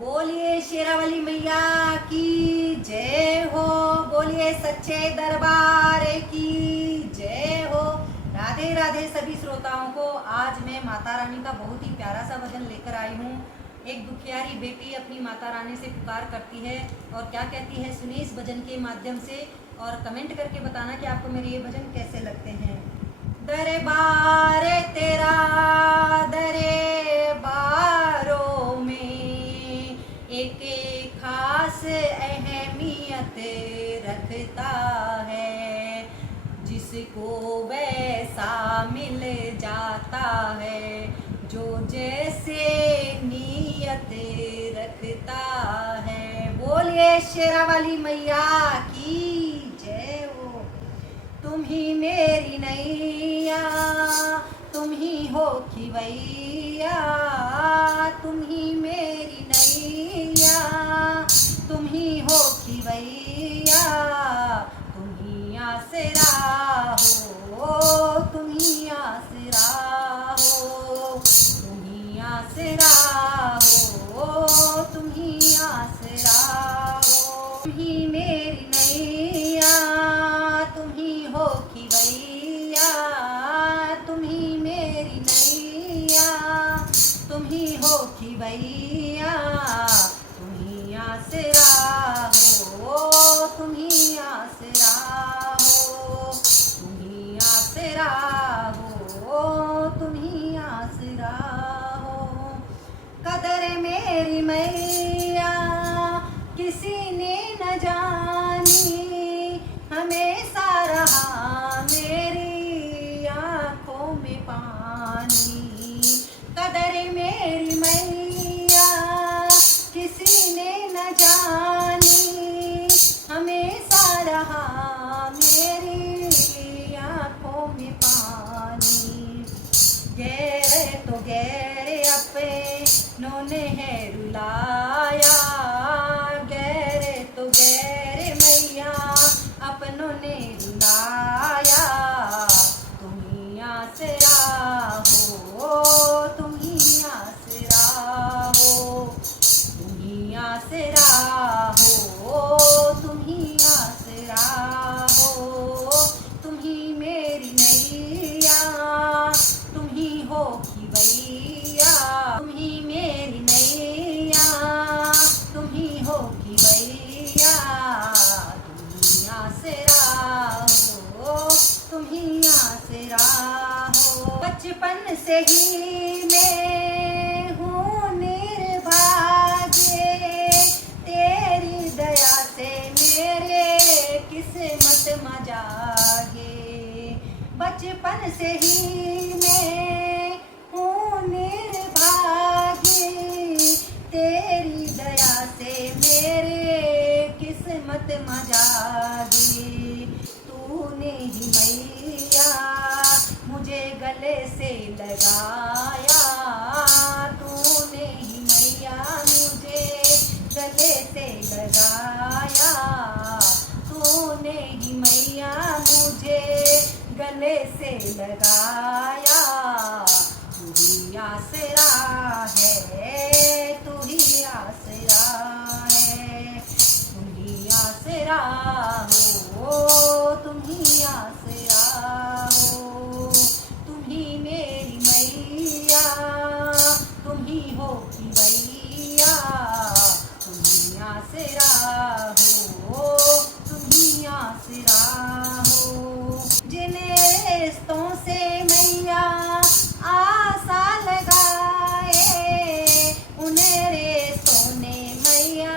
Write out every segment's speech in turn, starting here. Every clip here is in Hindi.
बोलिए शेरावाली मैया की जय हो। बोलिए सच्चे दरबार की जय हो। राधे राधे सभी श्रोताओं को। आज मैं माता रानी का बहुत ही प्यारा सा भजन लेकर आई हूँ। एक दुखियारी बेटी अपनी माता रानी से पुकार करती है और क्या कहती है, सुनिए इस भजन के माध्यम से और कमेंट करके बताना कि आपको मेरे ये भजन कैसे लगते हैं। दरबार तेरा दरबारों में एक खास अहमियत रखता है, जिसको वैसा मिल जाता है जो जैसे नीयत रखता है। बोलिए शेरावाली मैया की जय हो। तुम ही मेरी नैया, तुम ही हो खिवैया, तुम ही मेरी नैया, तुम ही हो खिवैया, तुम ही आसरा हो, तुम ही आसरा हो, तुम ही आसरा हो, तुम ही आसरा हो। तुम ही मेरी नैया, तुम ही हो खिवैया, तुम ही मेरी नैया, तुम ही हो खिवैया, तुम ही आसरा हो, तुम ही आसरा हो, तुम ही आसरा हो, तुम ही आसरा हो। कदर मेरी मैया किसी ने न जानी, हमेशा रहा मेरी आँखों में पानी। कदर मेरी मैया किसी ने न जानी, हमेशा रहा मेरी आँखों में पानी। गैर तो गैर अपनों ने है रुलाया, गैर तो गैर मैया अपनों ने रुलाया। तुम ही आसरा हो, तुम ही आसरा हो, तुम ही आसरा हो, तुम ही आसरा हो। तुम ही मेरी नैया, तुम ही हो खिवैया, तुम ही मेरी नैया, तुम ही हो खिवैया, तुम ही आसरा हो, तुम ही आसरा हो। बचपन से ही मैं हूँ निर्भाग्य, तेरी दया से मेरे किस्मत में जागे। बचपन से ही मैं हूँ निर्भाग्य, तेरी दया से मेरे किस्मत में जागे। तूने ही मैया मुझे गले से लगाया, तूने ही मैया मुझे गले से लगाया, तूने ही मैया मुझे गले से लगाया। तू ही आसरा है, तू ही आसरा है, तुम ही आसरा हो, तुम ही आसरा हो। तुम ही मेरी मैया, तुम ही हो खिवैया, तुम ही आसरा हो, तुम ही आसरा हो। जिन रिश्तों से मैया आशा लगाए, उन्हें रिश्तों ने मैया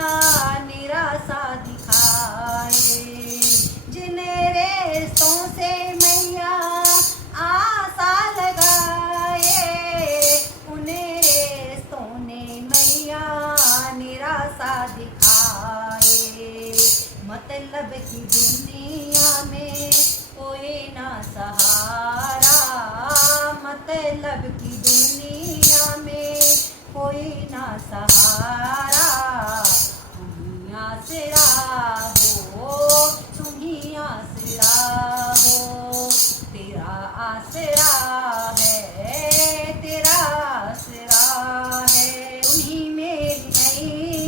निराशा दिखाए। जिन रिश्तों से मैया आशा लगाए, उन्हें रिश्तों ने मैया निराशा दिखाए। मतलब की दुनिया में कोई ना सहारा, मतलब की दुनिया में कोई ना सहारा। तुम ही आसरा हो, तुम ही आसरा हो, तेरा आसरा है, तेरा आसरा है। तुम ही मेरी नैया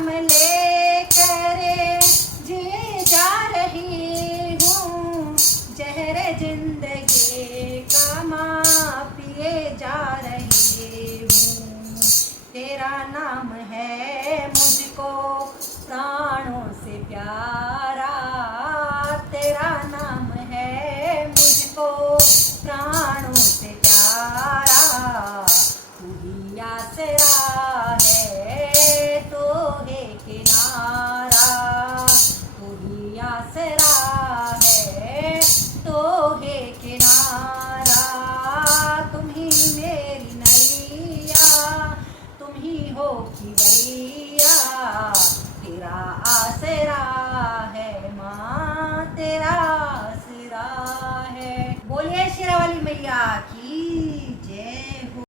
नाम लेकर जी जा रही हूँ, जहर जिंदगी का माँ पिए जा रही हूँ। तेरा नाम है मुझको प्राणों से प्यारा, तेरा नाम है मुझको प्राणों से प्यारा। तू ही आसरा है तो है किनारा, तू ही आसरा है तो है किनारा। तुम ही मेरी नैया, तुम ही हो खिवैया,